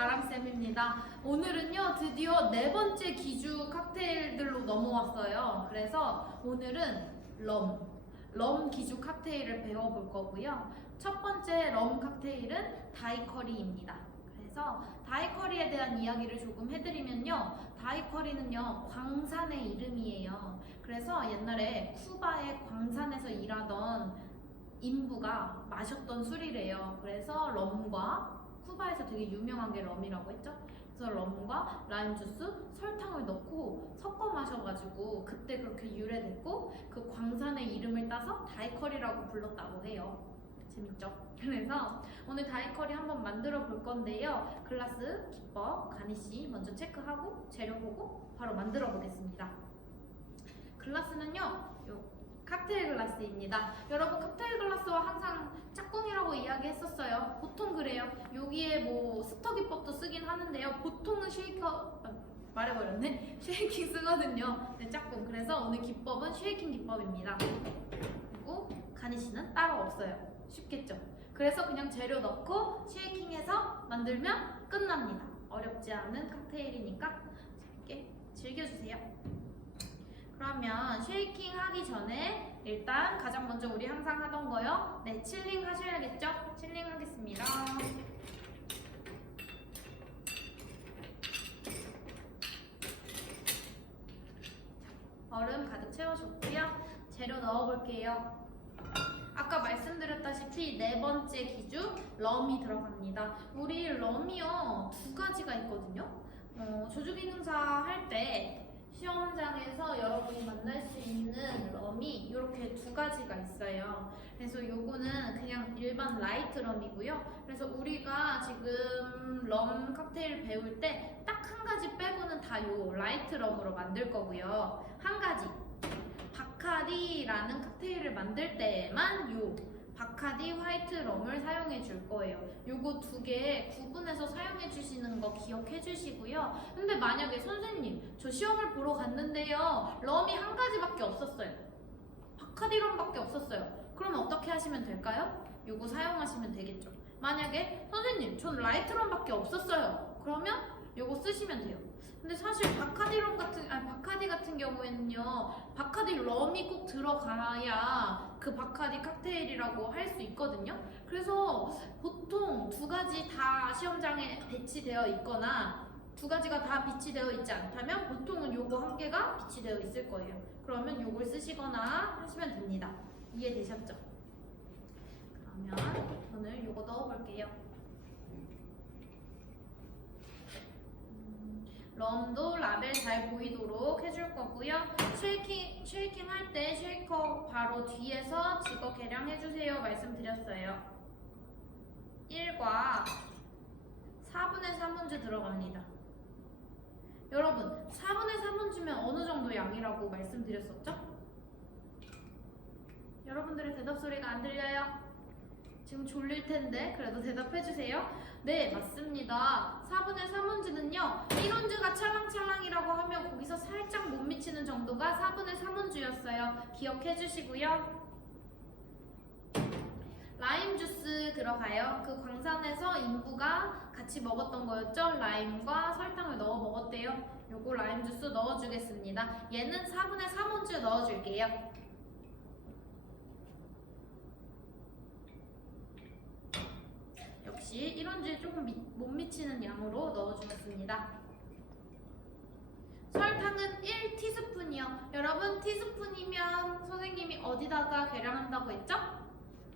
아랑쌤입니다. 오늘은요, 드디어 네 번째 기주 칵테일들로 넘어왔어요. 그래서 오늘은 럼 기주 칵테일을 배워볼 거고요. 첫 번째 럼 칵테일은 다이커리입니다. 그래서 다이커리에 대한 이야기를 조금 해드리면요. 다이커리는요, 광산의 이름이에요. 그래서 옛날에 쿠바의 광산에서 일하던 인부가 마셨던 술이래요. 그래서 럼과 쿠바에서 되게 유명한 게 럼이라고 했죠. 그래서 럼과 라임 주스, 설탕을 넣고 섞어 마셔가지고 그때 그렇게 유래됐고 그 광산의 이름을 따서 다이커리라고 불렀다고 해요. 재밌죠? 그래서 오늘 다이커리 한번 만들어 볼 건데요. 글라스, 기법, 가니쉬 먼저 체크하고 재료 보고 바로 만들어 보겠습니다. 글라스는요, 요 칵테일 글라스입니다. 여러분 칵테일 글라스와 항상 짝꿍이라고 이야기했었어요. 보통 그래요. 여기에 뭐 스터 기법도 쓰긴 하는데요. 보통은 말해버렸네. 쉐이킹 쓰거든요. 네, 짝꿍. 그래서 오늘 기법은 쉐이킹 기법입니다. 그리고 가니쉬는 따로 없어요. 쉽겠죠? 그래서 그냥 재료 넣고 쉐이킹해서 만들면 끝납니다. 어렵지 않은 칵테일이니까 재밌게 즐겨주세요. 그러면 쉐이킹 하기 전에 일단 가장 먼저 우리 항상 하던 거요. 네, 칠링 하셔야겠죠? 칠링 하겠습니다. 얼음 가득 채워줬고요. 재료 넣어볼게요. 아까 말씀드렸다시피 네 번째 기주 럼이 들어갑니다. 우리 럼이요 두 가지가 있거든요. 조주기능사 할 때 시험장에서 여러분이 만날 수 있는 럼이 이렇게 두 가지가 있어요. 그래서 요거는 그냥 일반 라이트 럼이고요. 그래서 우리가 지금 럼 칵테일 배울 때 딱 한 가지 빼고는 다 요 라이트 럼으로 만들 거고요. 한 가지 바카디라는 칵테일을 만들 때에만 요 바카디 화이트 럼을 사용해 줄 거예요. 요거 두 개 구분해서 사용해 주시는 거 기억해 주시고요. 근데 만약에 선생님 저 시험을 보러 갔는데요, 럼이 한 가지밖에 없었어요. 바카디 럼밖에 없었어요. 그럼 어떻게 하시면 될까요? 요거 사용하시면 되겠죠. 만약에 선생님 전 라이트 럼밖에 없었어요. 그러면 요거 쓰시면 돼요. 근데 사실 바카디 같은 경우에는요, 바카디 럼이 꼭 들어가야 그 바카디 칵테일이라고 할 수 있거든요. 그래서 보통 두 가지 다 시험장에 배치되어 있거나 두 가지가 다 비치되어 있지 않다면 보통은 요거 한 개가 비치되어 있을 거예요. 그러면 요걸 쓰시거나 하시면 됩니다. 이해되셨죠? 그러면 오늘 요거 넣어볼게요. 럼도 라벨 잘 보이도록 해줄 거고요. 쉐이킹 할 때 쉐이커 바로 뒤에서 직업 계량해주세요 말씀드렸어요. 1과 4분의 3운주 들어갑니다. 여러분 4분의 3운주면 어느 정도 양이라고 말씀드렸었죠? 여러분들의 대답 소리가 안 들려요? 지금 졸릴 텐데 그래도 대답해주세요. 네, 맞습니다. 4분의 3운주는요 1운주가 찰랑찰랑이라고 하면 거기서 살짝 못 미치는 정도가 4분의 3운주였어요. 기억해 주시고요. 라임 주스 들어가요. 그 광산에서 인부가 같이 먹었던 거였죠. 라임과 설탕을 넣어 먹었대요. 요거 라임 주스 넣어주겠습니다. 얘는 4분의 3운주 넣어줄게요. 역시 1원주에 조금 못 미치는 양으로 넣어주겠습니다. 설탕은 1티스푼이요. 여러분 티스푼이면 선생님이 어디다가 계량한다고 했죠?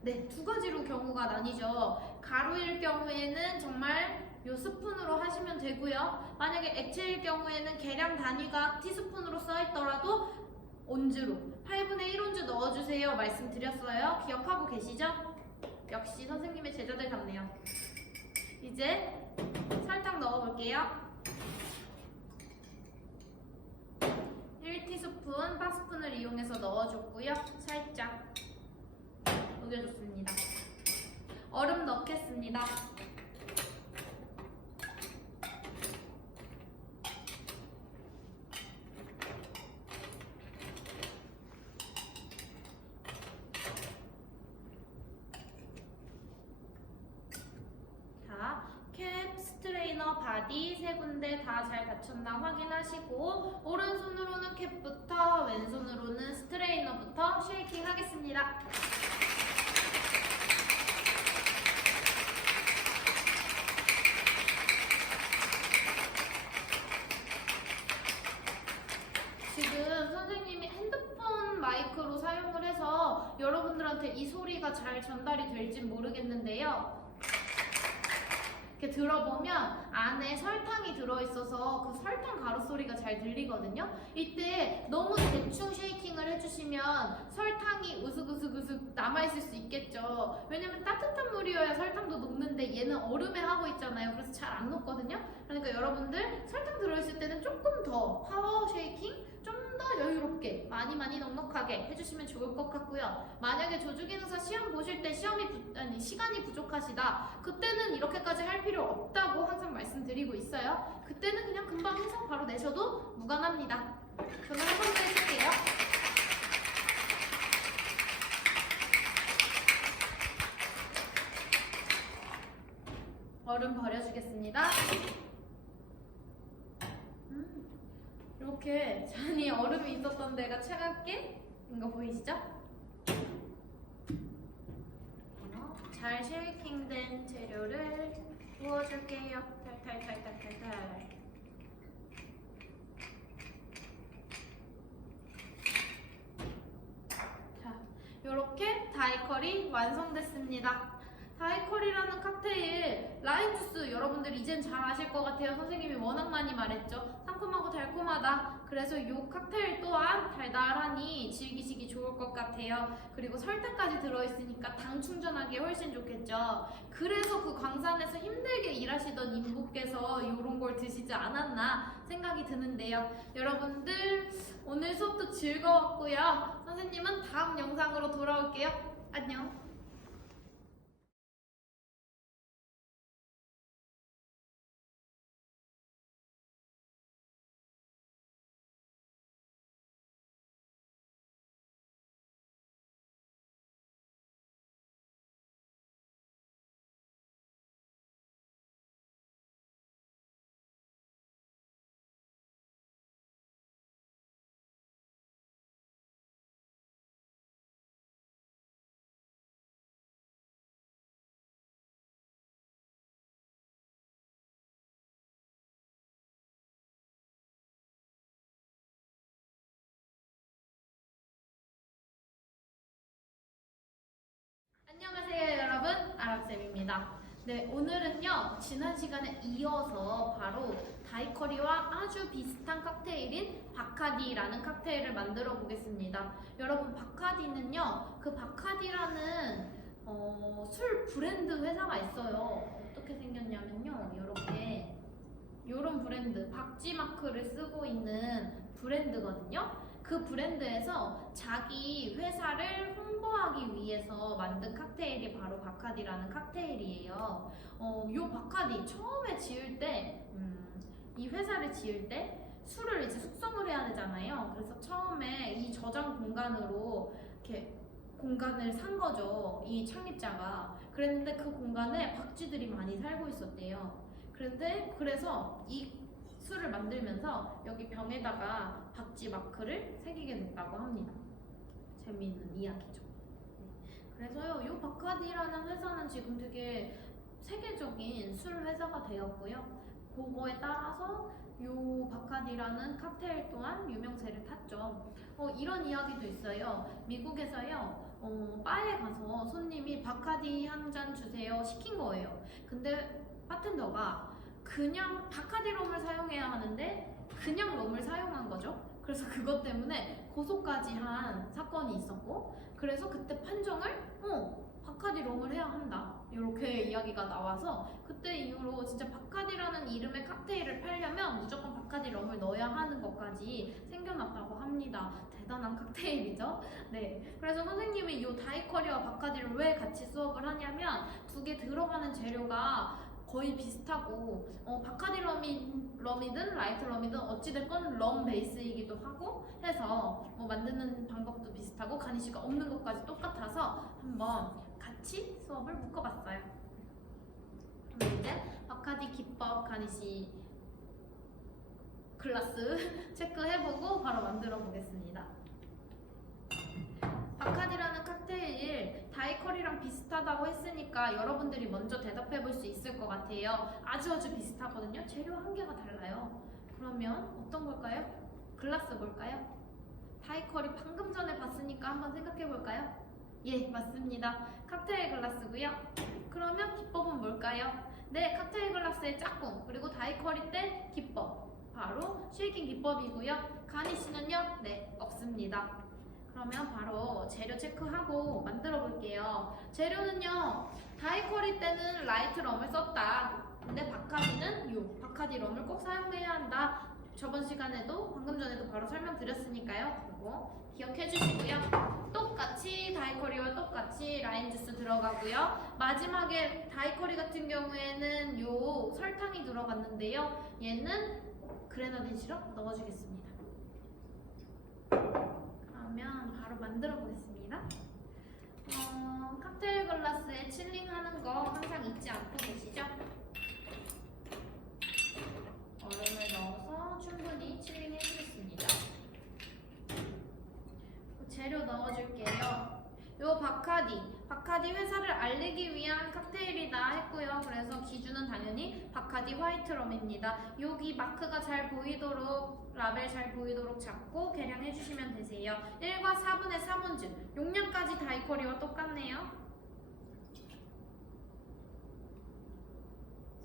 네, 두 가지로 경우가 나뉘죠. 가루일 경우에는 정말 요 스푼으로 하시면 되고요. 만약에 액체일 경우에는 계량 단위가 티스푼으로 써있더라도 온주로 8분의 1온주 넣어주세요 말씀드렸어요. 기억하고 계시죠? 역시 선생님의 제자들 같네요. 이제 설탕 넣어볼게요. 1티스푼 바스푼을 이용해서 넣어줬고요. 살짝 녹여줬습니다. 얼음 넣겠습니다. 캡 스트레이너 바디 세 군데 다 잘 닫혔나 확인하시고 오른손으로는 캡부터 왼손으로는 스트레이너부터 쉐이킹 하겠습니다. 지금 선생님이 핸드폰 마이크로 사용을 해서 여러분들한테 이 소리가 잘 전달이 될진 모르겠는데요. 이렇게 들어보면 안에 설탕이 들어있어서 그 설탕 가루 소리가 잘 들리거든요. 이때 너무 대충 쉐이킹을 해주시면 설탕이 으슥으슥으슥 남아있을 수 있겠죠. 왜냐면 따뜻한 물이어야 설탕도 녹는데 얘는 얼음에 하고 있잖아요. 그래서 잘 안 녹거든요. 그러니까 여러분들 설탕 들어있을 때는 조금 더 파워 쉐이킹 좀 더 여유롭게 많이 넉넉하게 해주시면 좋을 것 같고요. 만약에 조주기능사 시험 보실 때 시간이 부족하시다, 그때는 이렇게까지 할 필요 없다고 항상 말씀드리고 있어요. 그때는 그냥 금방 해서 바로 내셔도 무관합니다. 저는 한 번 더 해줄게요. 얼음 버려주겠습니다. 이렇게 잔이 얼음이 있었던 데가 차갑게 된 거 보이시죠? 잘 쉐이킹된 재료를 부어줄게요. 탈탈탈탈탈탈. 자, 이렇게 다이커리 완성됐습니다. 다이커리라는 칵테일, 라임 주스 여러분들 이젠 잘 아실 것 같아요. 선생님이 워낙 많이 말했죠. 상큼하고 달콤하다. 그래서 이 칵테일 또한 달달하니 즐기시기 좋을 것 같아요. 그리고 설탕까지 들어있으니까 당 충전하기에 훨씬 좋겠죠. 그래서 그 광산에서 힘들게 일하시던 인부께서 이런 걸 드시지 않았나 생각이 드는데요. 여러분들 오늘 수업도 즐거웠고요. 선생님은 다음 영상으로 돌아올게요. 안녕. 안녕하세요 여러분, 아랍쌤입니다. 네, 오늘은요 지난 시간에 이어서 바로 다이커리와 아주 비슷한 칵테일인 바카디라는 칵테일을 만들어 보겠습니다. 여러분, 바카디는요 그 바카디라는 술 브랜드 회사가 있어요. 어떻게 생겼냐면요, 이렇게 요런 브랜드, 박쥐 마크를 쓰고 있는 브랜드거든요. 그 브랜드에서 자기 회사를 홍보하기 위해서 만든 칵테일이 바로 바카디라는 칵테일이에요. 요 바카디 처음에 지을 때, 이 회사를 지을 때 술을 이제 숙성을 해야 되잖아요. 그래서 처음에 이 저장 공간으로 이렇게 공간을 산 거죠. 이 창립자가. 그랬는데 그 공간에 박쥐들이 많이 살고 있었대요. 그래서 이 술을 만들면서 여기 병에다가 박쥐 마크를 새기게 됐다고 합니다. 재미있는 이야기죠. 그래서요, 이 바카디라는 회사는 지금 되게 세계적인 술 회사가 되었고요. 그거에 따라서 이 바카디라는 칵테일 또한 유명세를 탔죠. 이런 이야기도 있어요. 미국에서요, 바에 가서 손님이 바카디 한 잔 주세요 시킨 거예요. 근데 바텐더가 그냥 바카디 럼을 사용해야 하는데 그냥 럼을 사용한 거죠. 그래서 그것 때문에 고소까지 한 사건이 있었고, 그래서 그때 판정을 바카디 럼을 해야 한다 이렇게 이야기가 나와서 그때 이후로 진짜 바카디라는 이름의 칵테일을 팔려면 무조건 바카디 럼을 넣어야 하는 것까지 생겨났다고 합니다. 대단한 칵테일이죠. 네, 그래서 선생님이 이 다이커리와 바카디를 왜 같이 수업을 하냐면 두 개 들어가는 재료가 거의 비슷하고 바카디 럼이든 라이트 럼이든 어찌됐건 럼 베이스이기도 하고 해서 만드는 방법도 비슷하고 가니쉬가 없는 것까지 똑같아서 한번 같이 수업을 묶어봤어요. 그럼 이제 바카디 기법 가니쉬 글라스 체크해보고 바로 만들어 보겠습니다. 바카디라는 칵테일 다이커리랑 비슷하다고 했으니까 여러분들이 먼저 대답해 볼 수 있을 것 같아요. 아주 비슷하거든요. 재료 한 개가 달라요. 그러면 어떤 걸까요? 글라스 뭘까요? 다이커리 방금 전에 봤으니까 한번 생각해 볼까요? 예, 맞습니다. 칵테일 글라스고요. 그러면 기법은 뭘까요? 네, 칵테일 글라스의 짝꿍 그리고 다이커리 때 기법 바로 쉐이킹 기법이고요. 가니쉬는요? 네, 없습니다. 그러면 바로 재료 체크하고 만들어 볼게요. 재료는요, 다이커리 때는 라이트 럼을 썼다. 근데 바카디는 바카디 럼을 꼭 사용해야 한다. 저번 시간에도 방금 전에도 바로 설명드렸으니까요. 그리고 기억해 주시고요. 똑같이 다이커리와 똑같이 라임 주스 들어가고요. 마지막에 다이커리 같은 경우에는 요 설탕이 들어갔는데요. 얘는 그레나딘 시럽 넣어주겠습니다. 그러면 바로 만들어 보겠습니다. 칵테일 글라스에 칠링하는 거 항상 잊지 않고 계시죠? 얼음을 넣어서 충분히 칠링해 주겠습니다. 재료 넣어줄게요. 요 바카디 회사를 알리기 위한 칵테일이다 했고요. 그래서 기준은 당연히 바카디 화이트럼입니다. 여기 마크가 잘 보이도록 라벨 잘 보이도록 잡고 계량해 주시면 되세요. 1과 4분의 3온즈 용량까지 다이커리와 똑같네요.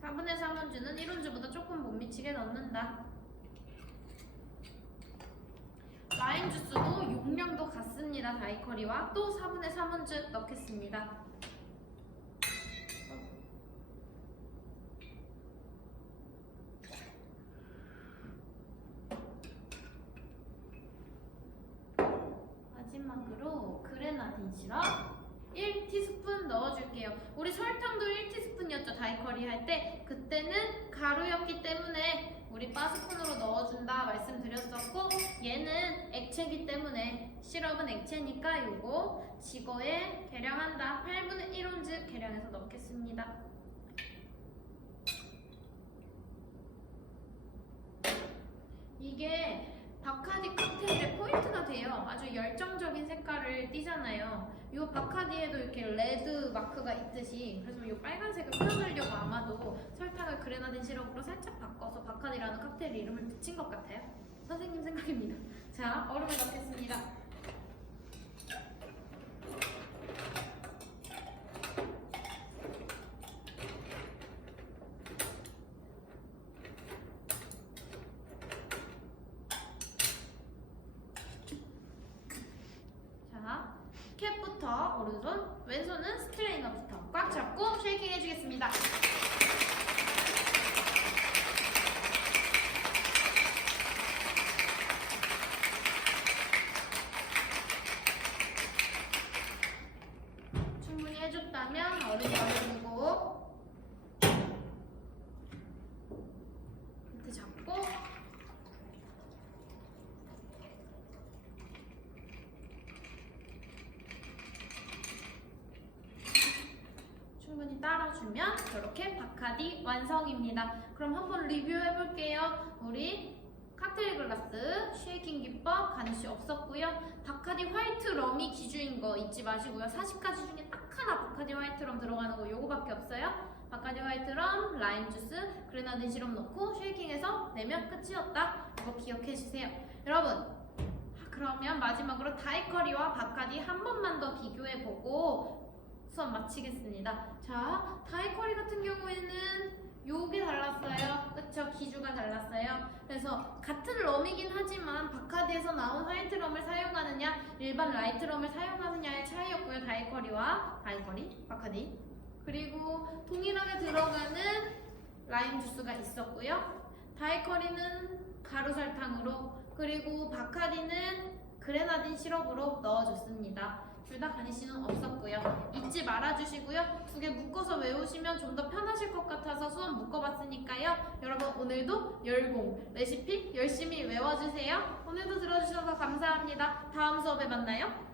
4분의 3온즈는 1온즈보다 조금 못 미치게 넣는다. 라임 주스도 용량도 같습니다. 다이커리와 또 4분의 3온즈 넣겠습니다. 마지막으로 그레나딘 시럽 1티스푼 넣어줄게요. 우리 설탕도 1티스푼이었죠. 다이커리 할 때. 그때는 가루였기 때문에 우리 바스푼으로 넣어준다 말씀드렸었고, 얘는 액체이기 때문에 시럽은 액체니까 요거 지거에 계량한다. 8분의 1온즈 계량해서 넣겠습니다. 이게 바카디 칵테일의 포인트가 돼요. 아주 열정적인 색깔을 띠잖아요. 이 바카디에도 이렇게 레드 마크가 있듯이, 그래서 이 빨간색을 표현하려고 아마도 설탕을 그레나딘 시럽으로 살짝 바꿔서 바카디라는 칵테일 이름을 붙인 것 같아요. 선생님 생각입니다. 자, 얼음을 넣겠습니다. 캡부터 오른손, 왼손은 스트레이너부터 꽉 잡고 쉐이킹 해주겠습니다. 충분히 해줬다면 얼음 넣어주고 밑에 잡고 충분히 따라주면 이렇게 바카디 완성입니다. 그럼 한번 리뷰해 볼게요. 우리 칵테일 글라스, 쉐이킹 기법, 가니쉬 없었고요. 바카디 화이트 럼이 기준인 거 잊지 마시고요. 40가지 중에 딱 하나 바카디 화이트 럼 들어가는 거 요거밖에 없어요. 바카디 화이트 럼, 라임 주스, 그레나딘 시럽 넣고 쉐이킹해서 내면 끝이었다. 이거 기억해 주세요. 여러분, 그러면 마지막으로 다이커리와 바카디 한 번만 더 비교해 보고 수업 마치겠습니다. 자, 다이커리 같은 경우에는 요게 달랐어요. 그쵸? 기주가 달랐어요. 그래서 같은 럼이긴 하지만 바카디에서 나온 화이트 럼을 사용하느냐 일반 라이트 럼을 사용하느냐의 차이였고요. 바카디. 그리고 동일하게 들어가는 라임 주스가 있었고요. 다이커리는 가루 설탕으로, 그리고 바카디는 그레나딘 시럽으로 넣어줬습니다. 둘 다 가니쉬는 없었고요. 잊지 말아주시고요. 두 개 묶어서 외우시면 좀 더 편하실 것 같아서 수업 묶어봤으니까요. 여러분 오늘도 열공 레시피 열심히 외워주세요. 오늘도 들어주셔서 감사합니다. 다음 수업에 만나요.